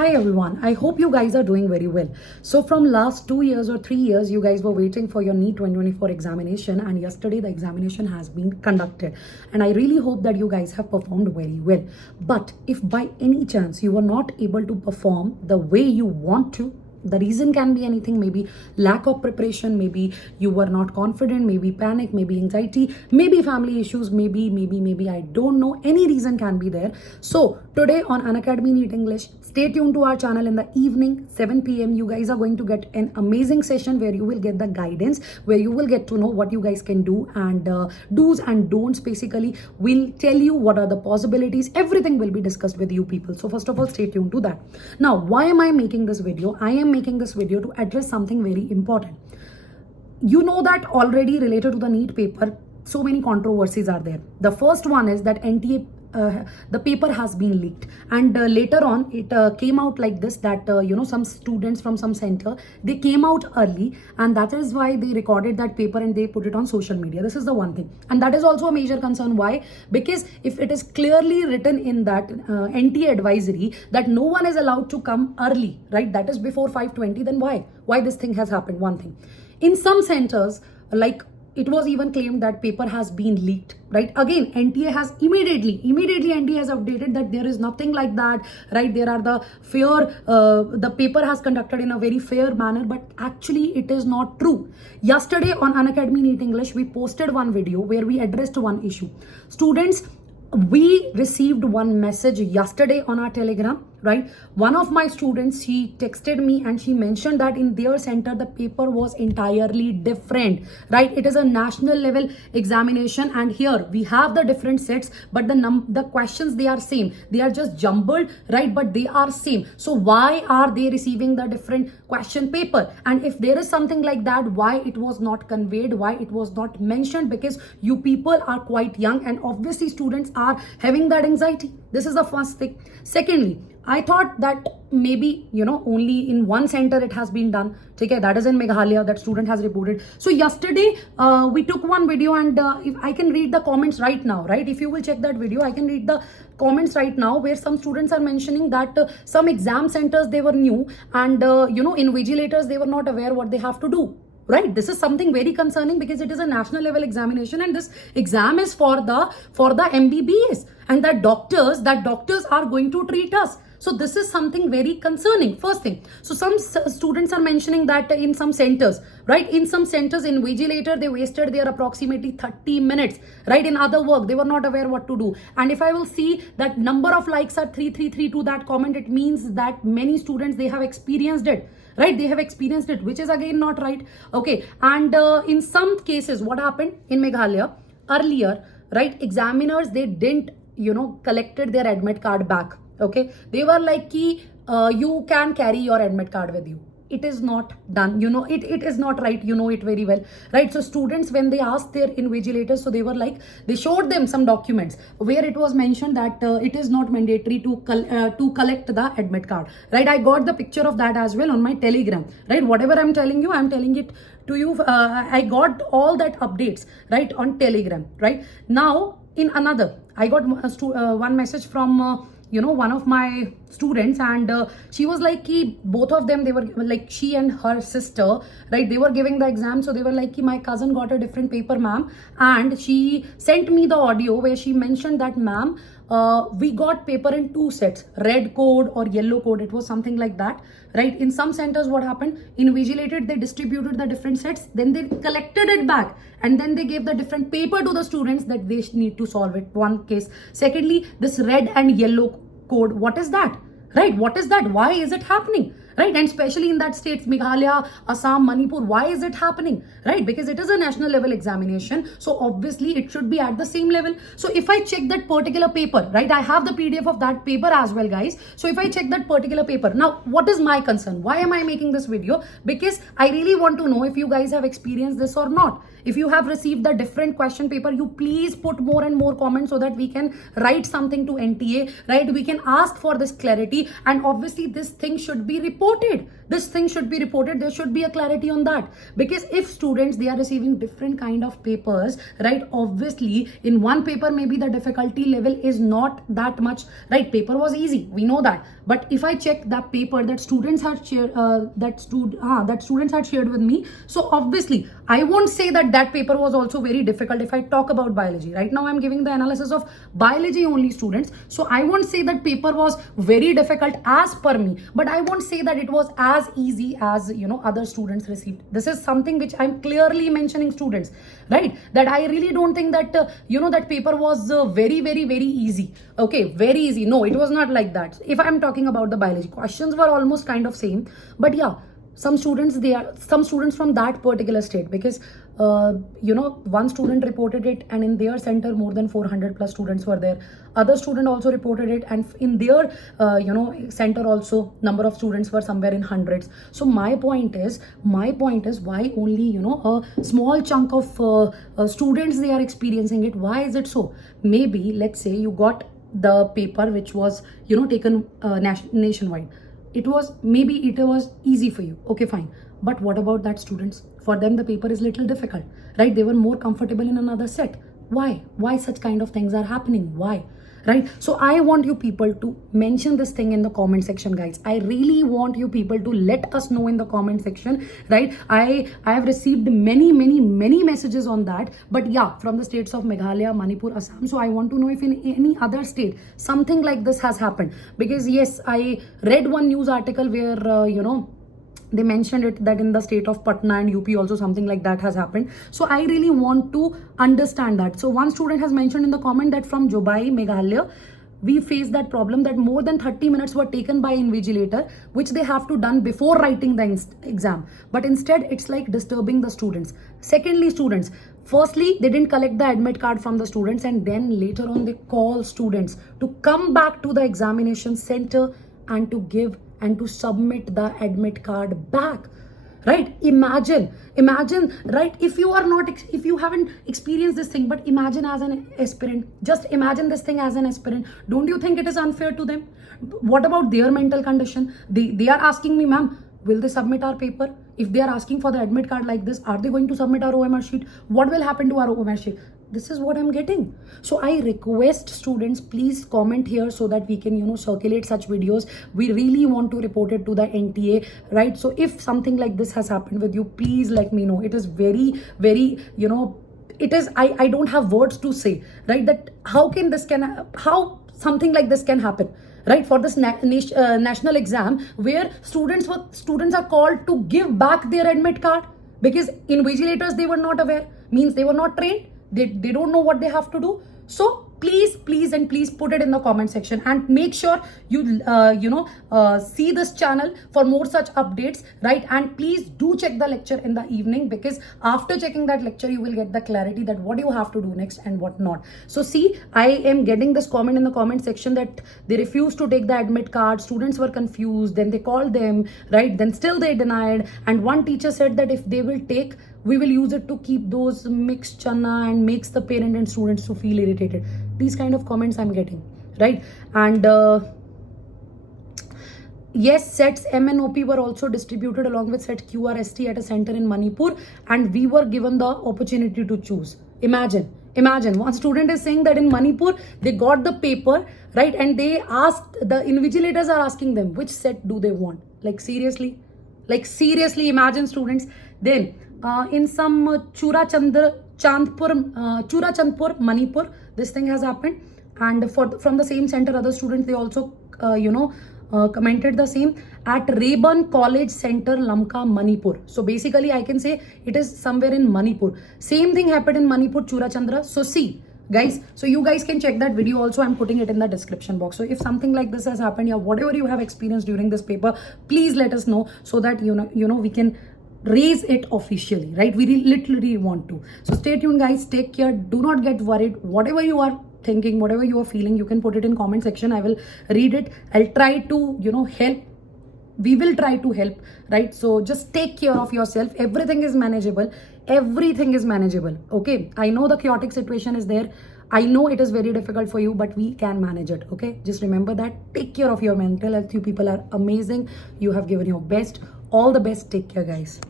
Hi everyone, I hope you guys are doing very well. So from last 2 years or 3 years, you guys were waiting for your NEET 2024 examination, and yesterday the examination has been conducted. And I really hope that you guys have performed very well. But if by any chance you were not able to perform the way you want to, the reason can be anything, maybe lack of preparation, maybe you were not confident, maybe panic, maybe anxiety, maybe family issues, maybe I don't know, any reason can be there. So today on Unacademy NEET English, stay tuned to our channel in the evening 7 p.m. You guys are going to get an amazing session where you will get the guidance, where you will get to know what you guys can do, and do's and don'ts. Basically we'll tell you what are the possibilities. Everything will be discussed with you people. So first of all, stay tuned to that. Now, why am I making this video? I am making this video to address something very important. You know that already related to the NEET paper, so many controversies are there. The first one is that NTA the paper has been leaked, and later on it came out like this, that some students from some center, they came out early, and that is why they recorded that paper and they put it on social media. This is the one thing, and that is also a major concern. Why? Because if it is clearly written in that NTA advisory that no one is allowed to come early, right, that is before 5:20, then why this thing has happened? One thing, in some centers, like it was even claimed that paper has been leaked, right? Again, NTA has immediately NTA has updated that there is nothing like that, right? There are the paper has conducted in a very fair manner, but actually it is not true. Yesterday on Unacademy NEET English, we posted one video where we addressed one issue. Students, we received one message yesterday on our Telegram, right? One of my students, she texted me and she mentioned that in their center the paper was entirely different, right? It is a national level examination, and here we have the different sets, but the questions, they are same. They are just jumbled, right? But they are same. So why are they receiving the different question paper? And if there is something like that, why it was not conveyed, why it was not mentioned? Because you people are quite young, and obviously students are having that anxiety. This is the first thing. Secondly, I thought that maybe, only in one center it has been done. Okay, that is in Meghalaya, that student has reported. So yesterday, we took one video, and if I can read the comments right now, right? If you will check that video, I can read the comments right now, where some students are mentioning that some exam centers, they were new, and invigilators, they were not aware what they have to do. Right, this is something very concerning, because it is a national level examination, and this exam is for the MBBS, and that doctors are going to treat us. So this is something very concerning. First thing, so some students are mentioning that in some centers, right, in some centers, invigilator, they wasted their approximately 30 minutes, right, in other work. They were not aware what to do. And if I will see that number of likes are 333 to that comment, it means that many students, they have experienced it, right? They have experienced it, which is again not right. Okay, and in some cases, what happened in Meghalaya earlier, right, examiners, they didn't collected their admit card back. Okay, they were like, you can carry your admit card with you. It is not done, it is not right, it very well, right? So students, when they asked their invigilators, so they were like, they showed them some documents where it was mentioned that it is not mandatory to collect the admit card, right? I got the picture of that as well on my Telegram, right? Whatever I'm telling you, I'm telling it to you. I got all that updates, right, on Telegram, right? Now in another, I got one message from one of my students, and she was like, both of them, they were like, she and her sister, right, they were giving the exam. So they were like, my cousin got a different paper, ma'am, and she sent me the audio where she mentioned that, ma'am, we got paper in 2 sets, red code or yellow code. It was something like that, right? In some centers, what happened, invigilated, they distributed the different sets, then they collected it back, and then they gave the different paper to the students that they need to solve it. One case. Secondly, this red and yellow code, what is that, right? What is that? Why is it happening, right? And especially in that states, Meghalaya, Assam, Manipur, why is it happening, right? Because it is a national level examination, so obviously it should be at the same level. So if I check that particular paper, right, I have the PDF of that paper as well, guys. So if I check that particular paper, now what is my concern? Why am I making this video? Because I really want to know if you guys have experienced this or not. If you have received the different question paper, you please put more and more comments so that we can write something to NTA, right? We can ask for this clarity, and obviously this thing should be reported reported. This thing should be reported. There should be a clarity on that, because if students, they are receiving different kind of papers, right? Obviously in one paper maybe the difficulty level is not that much, right? Paper was easy, we know that, but if I check that paper that students had shared, that students had shared with me, so obviously I won't say that that paper was also very difficult. If I talk about biology right now, I'm giving the analysis of biology only, students, so I won't say that paper was very difficult as per me, but I won't say that it was as easy as, you know, other students received. This is something which I'm clearly mentioning, students, right? That I really don't think that you know, that paper was very easy. Okay, very easy. No, it was not like that. If I'm talking about the biology, questions were almost kind of same, but yeah, some students from that particular state, because you know, one student reported it and in their center more than 400 plus students were there. Other student also reported it and in their you know, center also number of students were somewhere in hundreds. So my point is why only, you know, a small chunk of students, they are experiencing it? Why is it so? Maybe let's say you got the paper which was, you know, taken nationwide. It was easy for you, okay, fine, but what about that students? For them the paper is little difficult, right? They were more comfortable in another set. Why such kind of things are happening? Why? Right? So I want you people to mention this thing in the comment section, guys. I really want you people to let us know in the comment section, right? I have received many messages on that, but yeah, from the states of Meghalaya, Manipur, Assam. So I want to know if in any other state something like this has happened, because yes, I read one news article where you know, they mentioned it that in the state of Patna and UP also something like that has happened. So I really want to understand that. So one student has mentioned in the comment that from Jobai, Meghalaya, we face that problem that more than 30 minutes were taken by invigilator, which they have to done before writing the exam. But instead, it's like disturbing the students. Secondly, students, firstly, they didn't collect the admit card from the students, and then later on they call students to come back to the examination center and to give and to submit the admit card back, right? Imagine, right? If you haven't experienced this thing, but imagine as an aspirant, just imagine this thing as an aspirant. Don't you think it is unfair to them? What about their mental condition? They are asking me, ma'am, will they submit our paper? If they are asking for the admit card like this, are they going to submit our OMR sheet? What will happen to our OMR sheet? This is what I'm getting. So I request students, please comment here so that we can, you know, circulate such videos. We really want to report it to the NTA, right? So if something like this has happened with you, please let me know. It is very, you know, it is, I don't have words to say, right? That how something like this can happen, right? For this national exam where students are called to give back their admit card because invigilators, they were not aware, means they were not trained. They don't know what they have to do. So please put it in the comment section and make sure you see this channel for more such updates, right? And please do check the lecture in the evening, because after checking that lecture you will get the clarity that what you have to do next and what not. So see, I am getting this comment in the comment section that they refused to take the admit card, students were confused, then they called them, right? Then still they denied, and one teacher said that if they will take, we will use it to keep those mixed chana and makes the parent and students to feel irritated. These kind of comments I'm getting, right? And yes, sets M and OP were also distributed along with set QRST at a center in Manipur, and we were given the opportunity to choose. Imagine, one student is saying that in Manipur they got the paper, right? And they asked, the invigilators are asking them which set do they want. Like seriously, imagine, students. Then in some Churachandpur, Manipur, this thing has happened, and from the same center, other students, they also commented the same at Reban College Center, Lamka, Manipur. So basically, I can say it is somewhere in Manipur. Same thing happened in Manipur, Churachandra. So see, guys, so you guys can check that video also. I'm putting it in the description box. So if something like this has happened, yeah, whatever you have experienced during this paper, please let us know so that you know we can raise it officially, right? We literally want to. So stay tuned, guys. Take care. Do not get worried. Whatever you are thinking, whatever you are feeling, you can put it in comment section. I will read it. I'll try to help. We will try to help, right? So just take care of yourself. Everything is manageable. Okay, I know the chaotic situation is there. I know it is very difficult for you, but we can manage it. Okay, just remember that. Take care of your mental health. You people are amazing. You have given your best. All the best. Take care, guys.